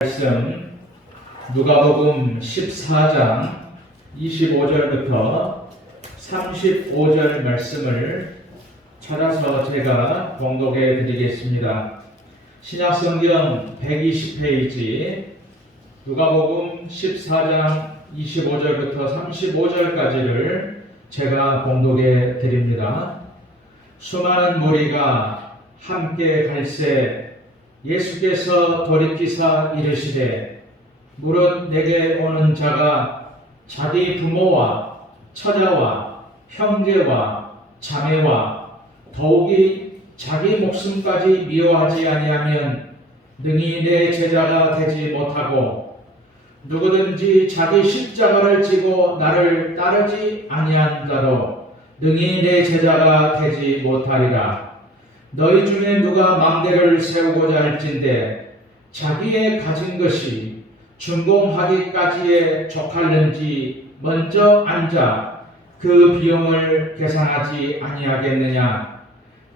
말씀 누가복음 14장 25절부터 35절 말씀을 찾아서 제가 봉독해 드리겠습니다. 신약성경 120페이지 누가복음 14장 25절부터 35절까지를 제가 봉독해 드립니다. 수많은 무리가 함께 갈새 예수께서 돌이키사 이르시되 무릇 내게 오는 자가 자기 부모와 처자와 형제와 자매와 더욱이 자기 목숨까지 미워하지 아니하면 능히 내 제자가 되지 못하고 누구든지 자기 십자가를 지고 나를 따르지 아니한 자도 능히 내 제자가 되지 못하리라. 너희 중에 누가 망대를 세우고자 할진대 자기의 가진 것이 준공하기까지에 족할는지 먼저 앉아 그 비용을 계산하지 아니하겠느냐.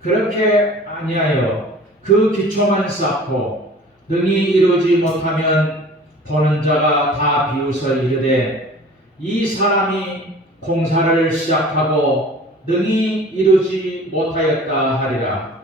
그렇게 아니하여 그 기초만 쌓고 능히 이루지 못하면 보는 자가 다 비웃어 이르되 이 사람이 공사를 시작하고 능히 이루지 못하였다 하리라.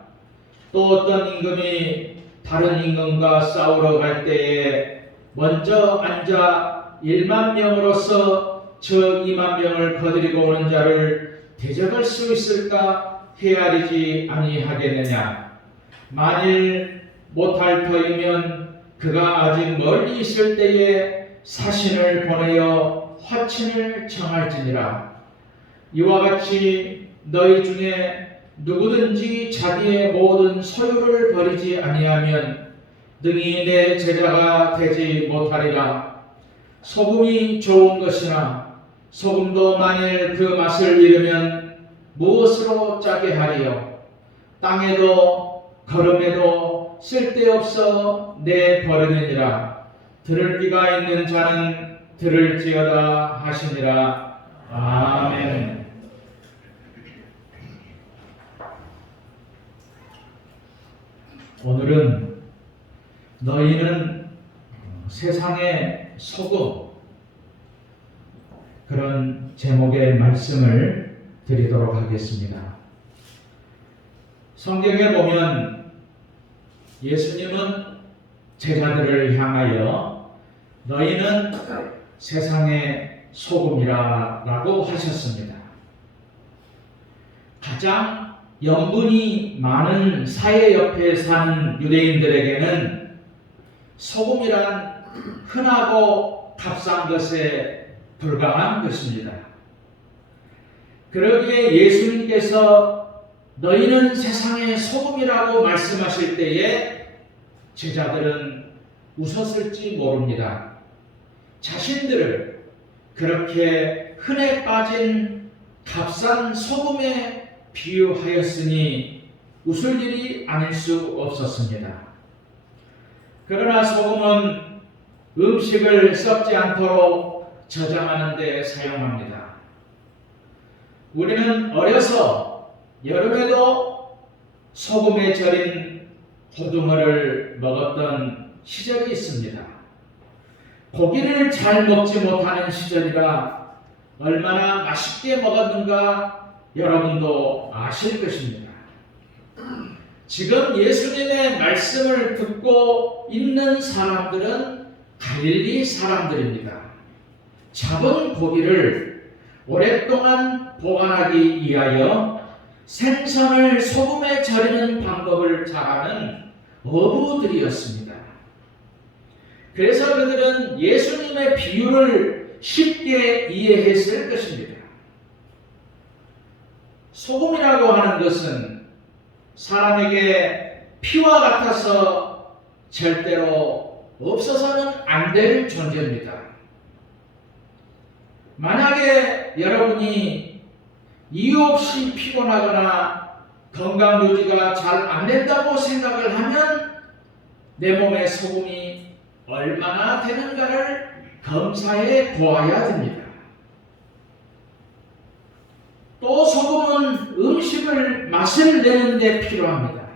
또 어떤 임금이 다른 임금과 싸우러 갈 때에 먼저 앉아 1만 명으로서 저 2만 명을 거느리고 오는 자를 대적할 수 있을까 헤아리지 아니하겠느냐. 만일 못할 터이면 그가 아직 멀리 있을 때에 사신을 보내어 화친을 청할지니라. 이와 같이 너희 중에 누구든지 자기의 모든 소유를 버리지 아니하면 능히 내 제자가 되지 못하리라. 소금이 좋은 것이나 소금도 만일 그 맛을 잃으면 무엇으로 짜게 하리요. 땅에도 거름에도 쓸데없어 내버리느니라. 들을 귀가 있는 자는 들을지어다 하시니라. 아멘. 오늘은 너희는 세상의 소금, 그런 제목의 말씀을 드리도록 하겠습니다. 성경에 보면 예수님은 제자들을 향하여 너희는 세상의 소금이라고 하셨습니다. 가장 염분이 많은 사회 옆에 사는 유대인들에게는 소금이란 흔하고 값싼 것에 불과한 것입니다. 그러기에 예수님께서 너희는 세상의 소금이라고 말씀하실 때에 제자들은 웃었을지 모릅니다. 자신들을 그렇게 흔해 빠진 값싼 소금에 비유하였으니 웃을 일이 아닐 수 없었습니다. 그러나 소금은 음식을 썩지 않도록 저장하는 데 사용합니다. 우리는 어려서 여름에도 소금에 절인 고등어를 먹었던 시절이 있습니다. 고기를 잘 먹지 못하는 시절이라 얼마나 맛있게 먹었는가 여러분도 아실 것입니다. 지금 예수님의 말씀을 듣고 있는 사람들은 갈릴리 사람들입니다. 잡은 고기를 오랫동안 보관하기 위하여 생선을 소금에 절이는 방법을 잘 아는 어부들이었습니다. 그래서 그들은 예수님의 비유를 쉽게 이해했을 것입니다. 소금이라고 하는 것은 사람에게 피와 같아서 절대로 없어서는 안 될 존재입니다. 만약에 여러분이 이유 없이 피곤하거나 건강 유지가 잘 안 된다고 생각을 하면 내 몸에 소금이 얼마나 되는가를 검사해 보아야 됩니다. 또 소금은 음식을 맛을 내는 데 필요합니다.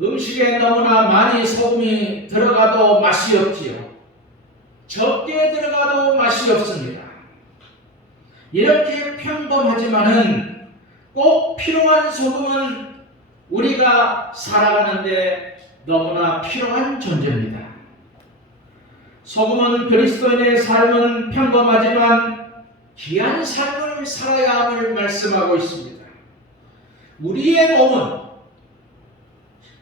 음식에 너무나 많이 소금이 들어가도 맛이 없지요. 적게 들어가도 맛이 없습니다. 이렇게 평범하지만은 꼭 필요한 소금은 우리가 살아가는데 너무나 필요한 존재입니다. 소금은 그리스도인의 삶은 평범하지만 귀한 삶을 살아야 함을 말씀하고 있습니다. 우리의 몸은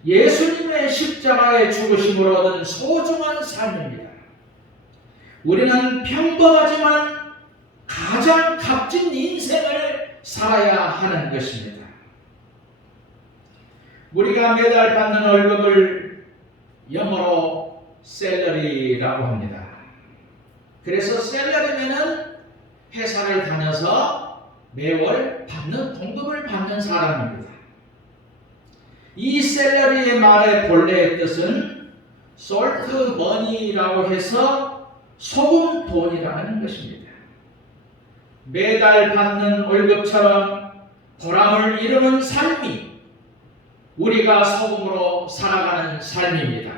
예수님의 십자가의 죽으심으로 얻은 소중한 삶입니다. 우리는 평범하지만 가장 값진 인생을 살아야 하는 것입니다. 우리가 매달 받는 월급을 영어로 셀러리라고 합니다. 그래서 셀러리면은 회사를 다녀서 매월 받는 봉급을 받는 사람입니다. 이 셀러리의 말의 본래의 뜻은 salt money라고 해서 소금 돈이라는 것입니다. 매달 받는 월급처럼 보람을 이루는 삶이 우리가 소금으로 살아가는 삶입니다.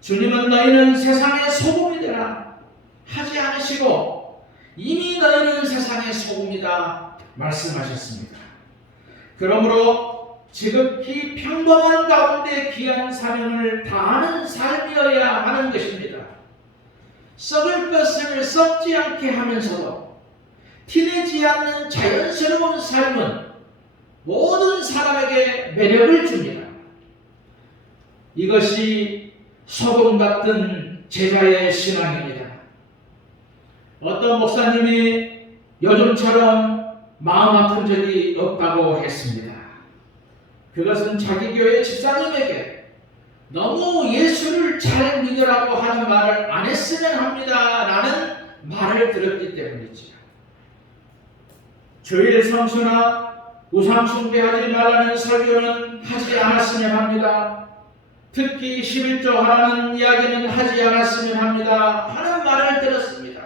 주님은 너희는 세상의 소금이 되라 하지 않으시고 이미 너희는 세상의 소금이다 말씀하셨습니다. 그러므로 지극히 평범한 가운데 귀한 사명을 다하는 삶이어야 하는 것입니다. 썩을 것을 썩지 않게 하면서도 티내지 않는 자연스러운 삶은 모든 사람에게 매력을 줍니다. 이것이 소금 같은 제자의 신앙입니다. 어떤 목사님이 요즘처럼 마음 아픈 적이 없다고 했습니다. 그것은 자기 교회 집사님에게 너무 예수를 잘 믿으라고 하는 말을 안 했으면 합니다 라는 말을 들었기 때문이지요. 주일 성수나 우상 숭배하지 말라는 설교는 하지 않았으면 합니다. 특히 11조 하라는 이야기는 하지 않았으면 합니다 하는 말을 들었습니다.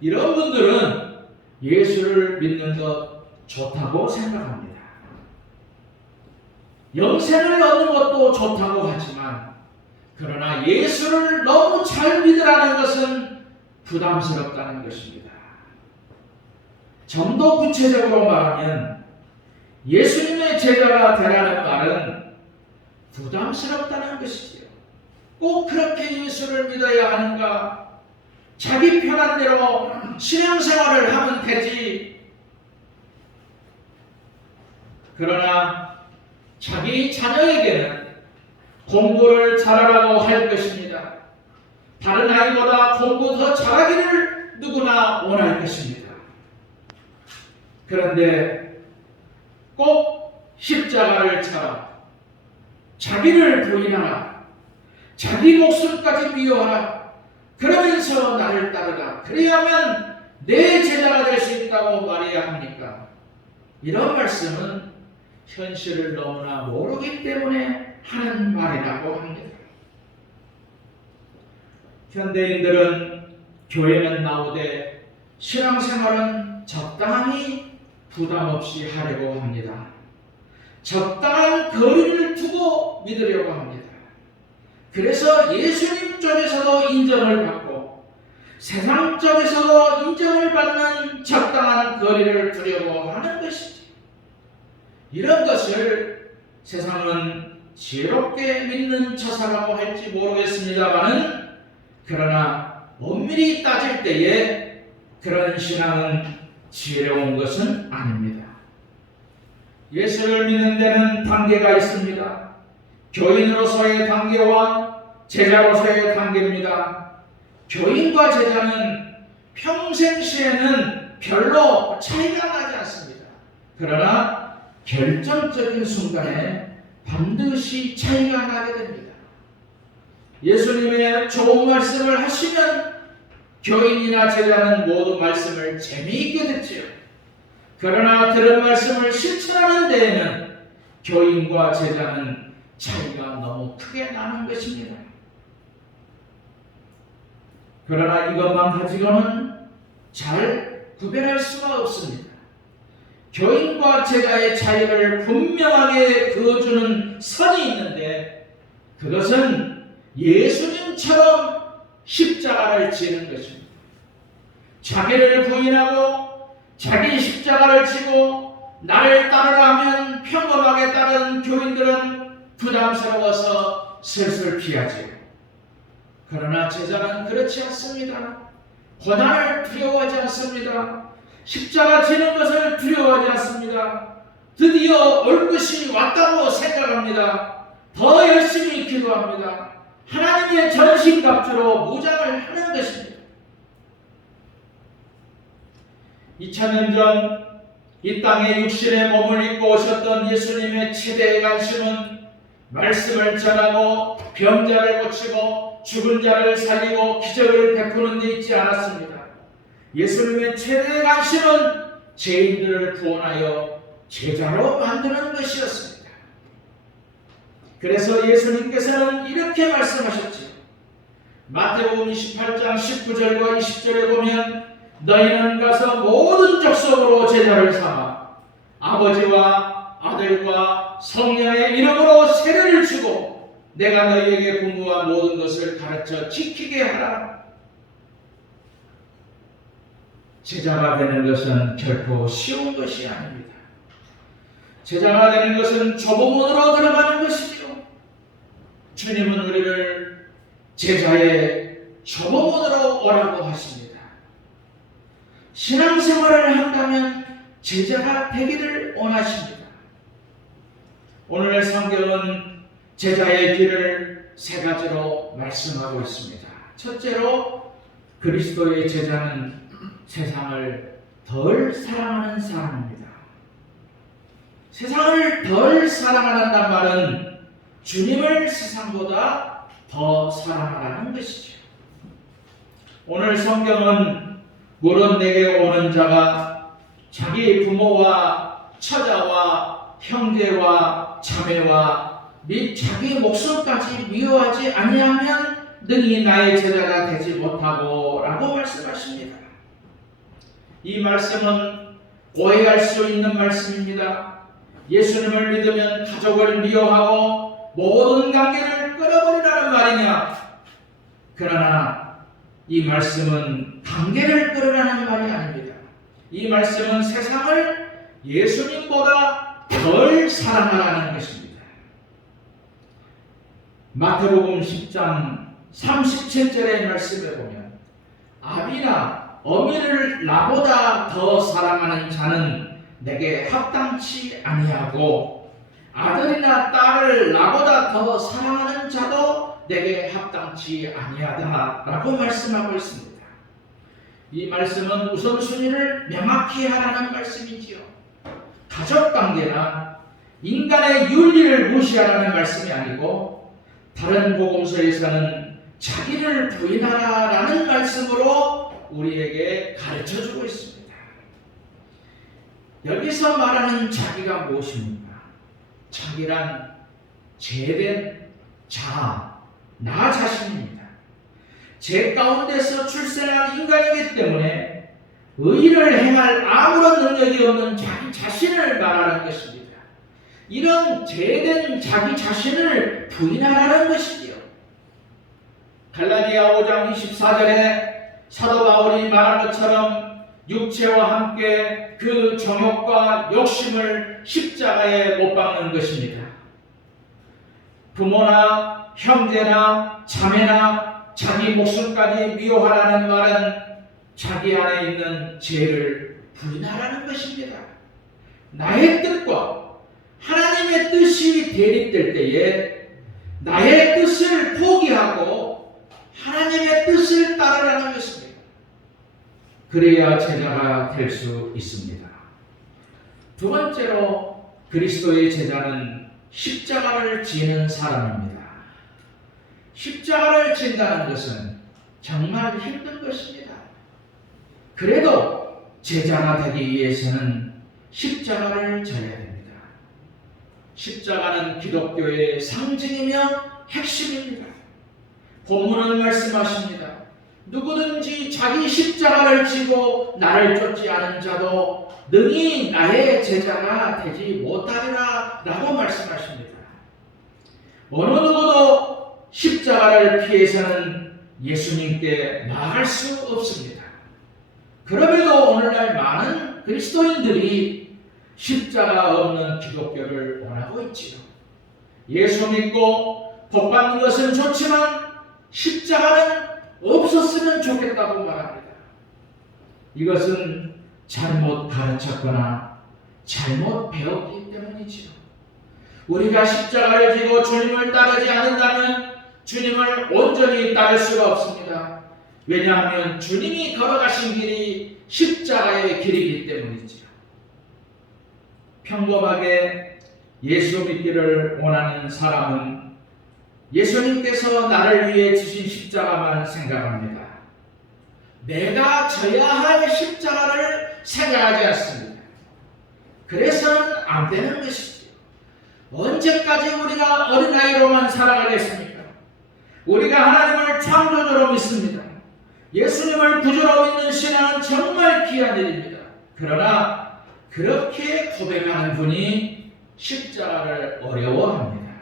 이런 분들은 예수를 믿는 것 좋다고 생각합니다. 영생을 얻는 것도 좋다고 하지만 그러나 예수를 너무 잘 믿으라는 것은 부담스럽다는 것입니다. 좀 더 구체적으로 말하면 예수님의 제자가 되라는 말은 부담스럽다는 것이지요. 꼭 그렇게 예수를 믿어야 하는가? 자기 편한 대로 신앙생활을 하면 되지. 그러나 자기 자녀에게는 공부를 잘하라고 할 것입니다. 다른 아이보다 공부 더 잘하기를 누구나 원할 것입니다. 그런데 꼭 십자가를 차라, 자기를 부인하라, 자기 목숨까지 미워하라, 그러면서 나를 따르라, 그래야만 내 제자가 될 수 있다고 말해야 합니까? 이런 말씀은 현실을 너무나 모르기 때문에 하는 말이라고 합니다. 현대인들은 교회는 나오되 신앙생활은 적당히 부담 없이 하려고 합니다. 적당한 거리를 두고 믿으려고 합니다. 그래서 예수님 쪽에서도 인정을 받고 세상 쪽에서도 인정을 받는 적당한 거리를 두려고 하는 것이지. 이런 것을 세상은 지혜롭게 믿는 처사라고 할지 모르겠습니다만은 그러나 엄밀히 따질 때에 그런 신앙은 지혜로운 것은 아닙니다. 예수를 믿는 데는 단계가 있습니다. 교인으로서의 단계와 제자로서의 단계입니다. 교인과 제자는 평생시에는 별로 차이가 나지 않습니다. 그러나 결정적인 순간에 반드시 차이가 나게 됩니다. 예수님의 좋은 말씀을 하시면 교인이나 제자는 모든 말씀을 재미있게 듣지요. 그러나 들은 말씀을 실천하는 데에는 교인과 제자는 차이가 너무 크게 나는 것입니다. 그러나 이것만 가지고는 잘 구별할 수가 없습니다. 교인과 제자의 차이를 분명하게 그어주는 선이 있는데, 그것은 예수님처럼 십자가를 지는 것입니다. 자기를 부인하고 자기 십자가를 지고 나를 따르라 하면 평범하게 따르는 교인들은 부담스러워서 슬슬 피하지요. 그러나 제자는 그렇지 않습니다. 고난을 두려워하지 않습니다. 십자가 지는 것을 두려워하지 않습니다. 드디어 올 것이 왔다고 생각합니다. 더 열심히 기도합니다. 하나님의 전신갑주로 무장을 하는 것입니다. 2000년 전 이 땅에 육신의 몸을 입고 오셨던 예수님의 최대의 관심은 말씀을 전하고 병자를 고치고 죽은 자를 살리고 기적을 베푸는 데 있지 않았습니다. 예수님의 최대의 관심은 죄인들을 구원하여 제자로 만드는 것이었습니다. 그래서 예수님께서는 이렇게 말씀하셨지요. 마태복음 28장 19절과 20절에 보면 너희는 가서 모든 족속으로 제자를 삼아 아버지와 아들과 성령의 이름으로 세례를 주고 내가 너희에게 분부한 모든 것을 가르쳐 지키게 하라. 제자가 되는 것은 결코 쉬운 것이 아닙니다. 제자가 되는 것은 좁은 문으로 들어가는 것이죠. 주님은 우리를 제자의 좁은 문으로 오라고 하십니다. 신앙생활을 한다면 제자가 되기를 원하십니다. 오늘의 성경은 제자의 길을 세 가지로 말씀하고 있습니다. 첫째로 그리스도의 제자는 세상을 덜 사랑하는 사람입니다. 세상을 덜 사랑하는단 말은 주님을 세상보다 더 사랑하라는 것이죠. 오늘 성경은 물은 내게 오는 자가 자기 부모와 처자와 형제와 자매와 및 자기 목숨까지 미워하지 아니하면 능히 나의 제자가 되지 못하고 라고 말씀하십니다. 이 말씀은 오해할 수 있는 말씀입니다. 예수님을 믿으면 가족을 미워하고 모든 관계를 끊어버리라는 말이냐? 그러나 이 말씀은 관계를 끊으라는 말이 아닙니다. 이 말씀은 세상을 예수님보다 덜 사랑하라는 것입니다. 마태복음 10장 37절의 말씀에 보면 아비나 어미를 나보다 더 사랑하는 자는 내게 합당치 아니하고 아들이나 딸을 나보다 더 사랑하는 자도 내게 합당치 아니하다라고 말씀하고 있습니다. 이 말씀은 우선순위를 명확히 하라는 말씀이지요. 가족관계나 인간의 윤리를 무시하라는 말씀이 아니고 다른 복음서에서는 자기를 부인하라라는 말씀으로 우리에게 가르쳐주고 있습니다. 여기서 말하는 자기가 무엇입니까? 자기란 죄된 나 자신입니다. 죄 가운데서 출생한 인간이기 때문에 의를 행할 아무런 능력이 없는 자기 자신을 말하는 것입니다. 이런 죄된 자기 자신을 부인하라는 것이지요. 갈라디아 5장 24절에 사도 바울이 말한 것처럼 육체와 함께 그 정욕과 욕심을 십자가에 못 박는 것입니다. 부모나 형제나 자매나 자기 목숨까지 미워하라는 말은 자기 안에 있는 죄를 부인하라는 것입니다. 나의 뜻과 하나님의 뜻이 대립될 때에 나의 뜻을 포기하고 하나님의 뜻을 따르라는 것입니다. 그래야 제자가 될 수 있습니다. 두 번째로 그리스도의 제자는 십자가를 지는 사람입니다. 십자가를 진다는 것은 정말 힘든 것입니다. 그래도 제자가 되기 위해서는 십자가를 져야 됩니다. 십자가는 기독교의 상징이며 핵심입니다. 본문은 말씀하십니다. 누구든지 자기 십자가를 지고 나를 쫓지 않은 자도 능히 나의 제자가 되지 못하리라 라고 말씀하십니다. 어느 누구도 십자가를 피해서는 예수님께 나아갈 수 없습니다. 그럼에도 오늘날 많은 그리스도인들이 십자가 없는 기독교를 원하고 있지요. 예수 믿고 복받는 것은 좋지만 십자가는 없었으면 좋겠다고 말합니다. 이것은 잘못 가르쳤거나 잘못 배웠기 때문이지요. 우리가 십자가를 지고 주님을 따르지 않는다면 주님을 온전히 따를 수가 없습니다. 왜냐하면 주님이 걸어가신 길이 십자가의 길이기 때문이지요. 평범하게 예수 믿기를 원하는 사람은 예수님께서 나를 위해 주신 십자가만 생각합니다. 내가 져야 할 십자가를 생각하지 않습니다. 그래서는 안 되는 것이지요. 언제까지 우리가 어린아이로만 살아가겠습니까? 우리가 하나님을 창조주로 믿습니다. 예수님을 구주로 믿는 신앙은 정말 귀한 일입니다. 그러나 그렇게 고백하는 분이 십자가를 어려워합니다.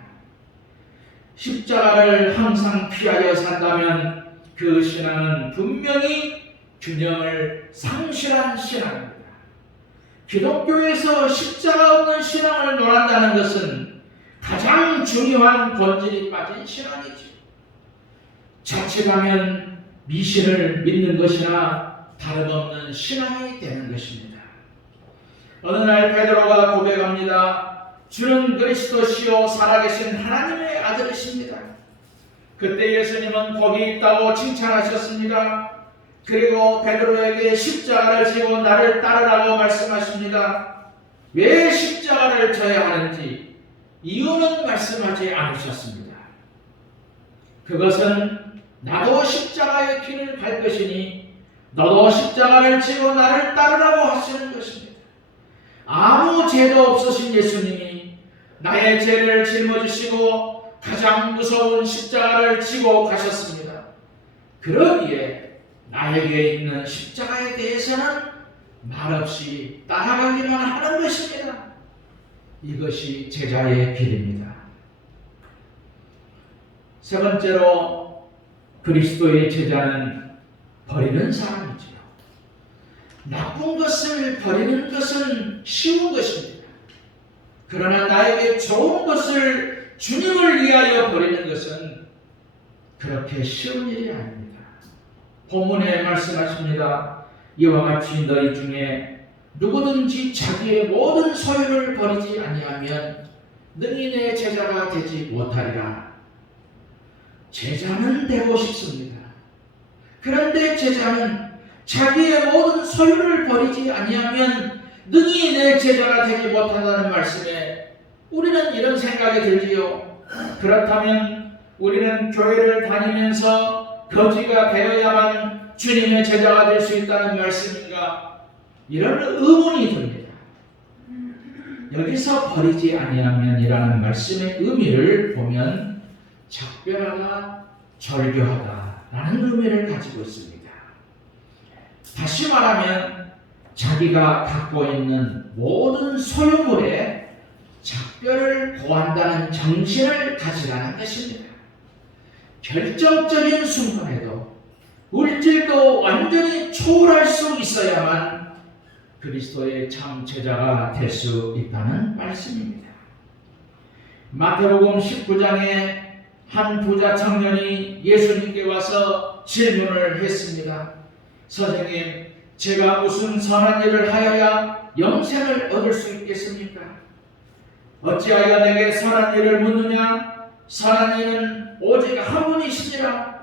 십자가를 항상 피하여 산다면 그 신앙은 분명히 균형을 상실한 신앙입니다. 기독교에서 십자가 없는 신앙을 논한다는 것은 가장 중요한 본질이 빠진 신앙이죠. 자칫하면 미신을 믿는 것이나 다름없는 신앙이 되는 것입니다. 어느 날 베드로가 고백합니다. 주는 그리스도시요 살아계신 하나님의 아들이십니다. 그때 예수님은 복이 있다고 칭찬하셨습니다. 그리고 베드로에게 십자가를 지고 나를 따르라고 말씀하십니다. 왜 십자가를 져야 하는지 이유는 말씀하지 않으셨습니다. 그것은 나도 십자가의 길을 갈 것이니 너도 십자가를 지고 나를 따르라고 하시는 것입니다. 아무 죄도 없으신 예수님이 나의 죄를 짊어지시고 가장 무서운 십자가를 지고 가셨습니다. 그러기에 나에게 있는 십자가에 대해서는 말없이 따라가기만 하는 것입니다. 이것이 제자의 길입니다. 세 번째로 그리스도의 제자는 버리는 사람이지요. 나쁜 것을 버리는 것은 쉬운 것입니다. 그러나 나에게 좋은 것을 주님을 위하여 버리는 것은 그렇게 쉬운 일이 아닙니다. 본문에 말씀하십니다. 이와 같이 너희 중에 누구든지 자기의 모든 소유를 버리지 아니하면 능히 내 제자가 되지 못하리라. 제자는 되고 싶습니다. 그런데 제자는 자기의 모든 소유를 버리지 아니하면 능히 내 제자가 되지 못한다는 말씀에 우리는 이런 생각이 들지요. 그렇다면 우리는 교회를 다니면서 거지가 되어야만 주님의 제자가 될 수 있다는 말씀인가? 이런 의문이 듭니다. 여기서 버리지 아니하면이라는 말씀의 의미를 보면 작별하다, 절교하다라는 의미를 가지고 있습니다. 다시 말하면 자기가 갖고 있는 모든 소유물에 작별을 고한다는 정신을 가지라는 것입니다. 결정적인 순간에도 물질도 완전히 초월할 수 있어야만 그리스도의 참 제자가 될 수 있다는 말씀입니다. 마태복음 19장에 한 부자 청년이 예수님께 와서 질문을 했습니다. 선생님, 제가 무슨 선한 일을 하여야 영생을 얻을 수 있겠습니까? 어찌하여 내게 선한 일을 묻느냐? 선한 일은 오직 한 분이시니라.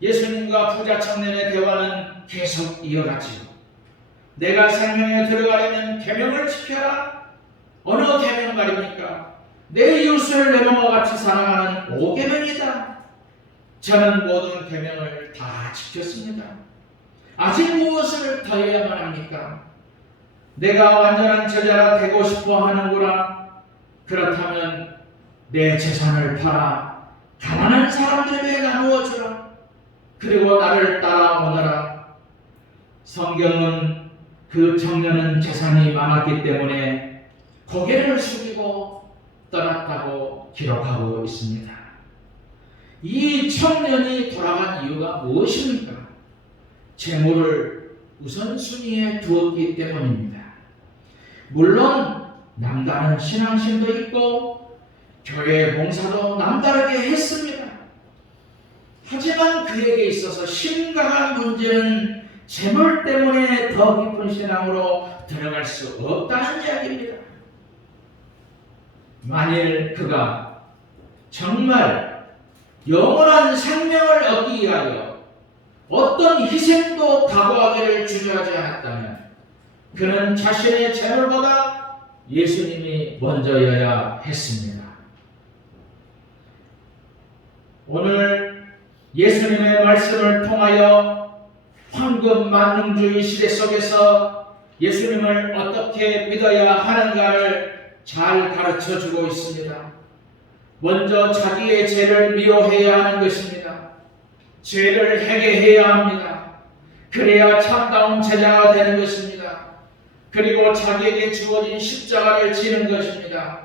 예수님과 부자 청년의 대화는 계속 이어가지요. 내가 생명에 들어가려면 계명을 지켜라. 어느 계명 말입니까? 내 이웃을 내 몸과 같이 사랑하는 5계명이다. 저는 모든 계명을 다 지켰습니다. 아직 무엇을 더 해야만 합니까? 내가 완전한 제자가 되고 싶어 하는구나. 그렇다면 내 재산을 팔아 가난한 사람들에게 나누어 주라. 그리고 나를 따라오너라. 성경은 그 청년은 재산이 많았기 때문에 고개를 숙이고 떠났다고 기록하고 있습니다. 이 청년이 돌아간 이유가 무엇입니까? 재물을 우선순위에 두었기 때문입니다. 물론 남다른 신앙심도 있고 교회 봉사도 남다르게 했습니다. 하지만 그에게 있어서 심각한 문제는 재물 때문에 더 깊은 신앙으로 들어갈 수 없다는 이야기입니다. 만일 그가 정말 영원한 생명을 얻기 위하여 어떤 희생도 각오하기를 주저하지 않았다면 그는 자신의 재물보다 예수님이 먼저여야 했습니다. 오늘 예수님의 말씀을 통하여 황금 만능주의 시대 속에서 예수님을 어떻게 믿어야 하는가를 잘 가르쳐주고 있습니다. 먼저 자기의 죄를 미워해야 하는 것입니다. 죄를 회개해야 합니다. 그래야 참다운 제자가 되는 것입니다. 그리고 자기에게 주어진 십자가를 지는 것입니다.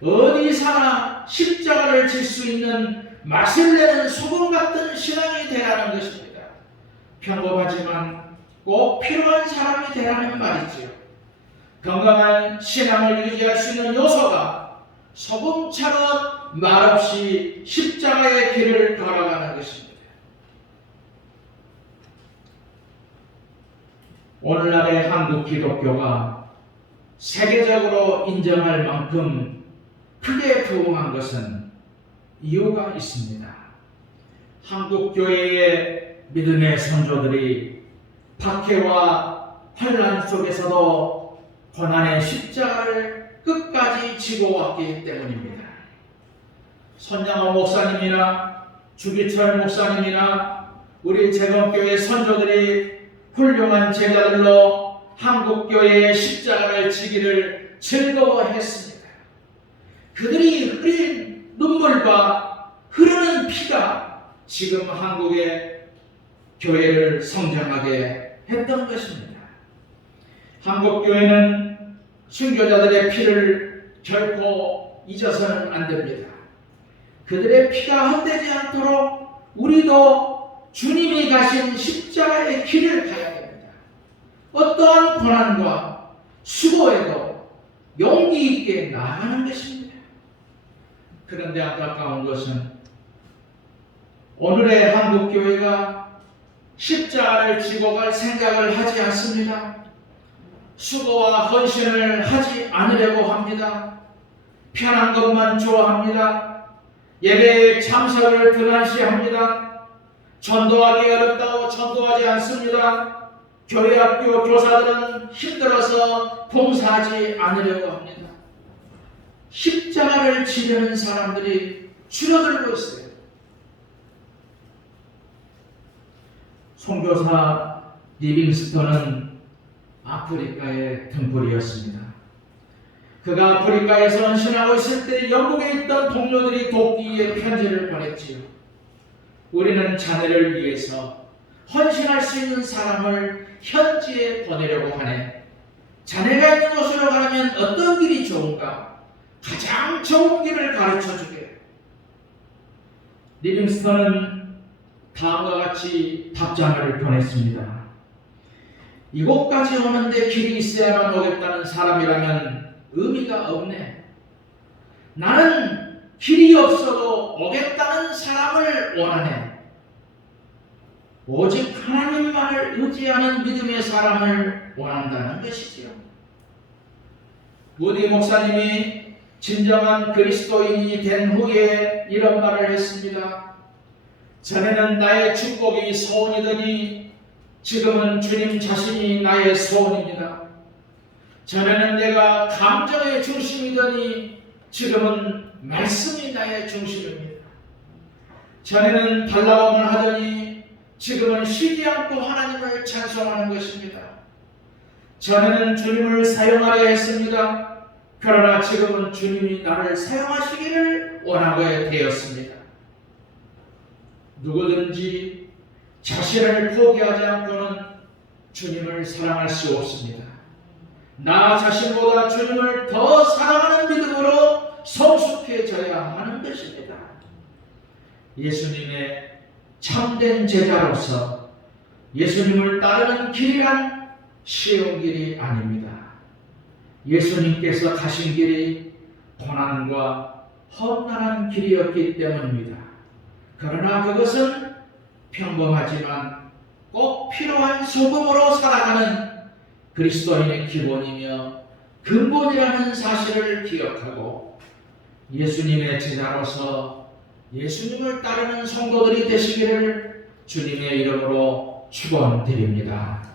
어디서나 십자가를 질 수 있는 맛을 내는 소금 같은 신앙이 되라는 것입니다. 평범하지만 꼭 필요한 사람이 되라는 말이지요. 건강한 신앙을 유지할 수 있는 요소가 소금처럼 말없이 십자가의 길을 걸어가는 것입니다. 오늘날의 한국 기독교가 세계적으로 인정할 만큼 크게 부흥한 것은 이유가 있습니다. 한국 교회의 믿음의 선조들이 박해와 환난 속에서도 고난의 십자가를 끝까지 지고 왔기 때문입니다. 손양호 목사님이나 주기철 목사님이나 우리 재건교회 선조들이 훌륭한 제자들로 한국교회의 십자가를 지기를 즐거워했습니다. 그들이 흘린 눈물과 흐르는 피가 지금 한국의 교회를 성장하게 했던 것입니다. 한국교회는 순교자들의 피를 결코 잊어서는 안 됩니다. 그들의 피가 헛되지 않도록 우리도 주님이 가신 십자가의 길을 가야 됩니다. 어떠한 고난과 수고에도 용기 있게 나아가는 것입니다. 그런데 안타까운 것은 오늘의 한국교회가 십자가를 지고 갈 생각을 하지 않습니다. 수고와 헌신을 하지 않으려고 합니다. 편한 것만 좋아합니다. 예배에 참석을 등한시합니다. 전도하기 어렵다고 전도하지 않습니다. 교회 학교 교사들은 힘들어서 봉사하지 않으려고 합니다. 십자가를 지려는 사람들이 줄어들고 있어요. 선교사 리빙스턴은 아프리카의 등불이었습니다. 그가 아프리카에서 헌신하고 있을 때 영국에 있던 동료들이 돕기 위해 편지를 보냈지요. 우리는 자네를 위해서 헌신할 수 있는 사람을 현지에 보내려고 하네. 자네가 있는 곳으로 가려면 어떤 길이 좋은가? 가장 좋은 길을 가르쳐주게. 리빙스턴은 다음과 같이 답장을 보냈습니다. 이곳까지 오는데 길이 있어야만 오겠다는 사람이라면 의미가 없네. 나는 길이 없어도 오겠다는 사람을 원하네. 오직 하나님만을 의지하는 믿음의 사람을 원한다는 것이지요. 무디 목사님이 진정한 그리스도인이 된 후에 이런 말을 했습니다. 전에는 나의 축복이 소원이더니 지금은 주님 자신이 나의 소원입니다. 전에는 내가 감정의 중심이더니 지금은 말씀이 나의 중심입니다. 전에는 달라고만 하더니 지금은 쉬지 않고 하나님을 찬송하는 것입니다. 전에는 주님을 사용하려 했습니다. 그러나 지금은 주님이 나를 사용하시기를 원하게 되었습니다. 누구든지 자신을 포기하지 않고는 주님을 사랑할 수 없습니다. 나 자신보다 주님을 더 사랑하는 믿음으로 성숙해져야 하는 것입니다. 예수님의 참된 제자로서 예수님을 따르는 길이란 쉬운 길이 아닙니다. 예수님께서 가신 길이 고난과 험난한 길이었기 때문입니다. 그러나 그것은 평범하지만 꼭 필요한 소금으로 살아가는 그리스도인의 기본이며 근본이라는 사실을 기억하고 예수님의 제자로서 예수님을 따르는 성도들이 되시기를 주님의 이름으로 축원드립니다.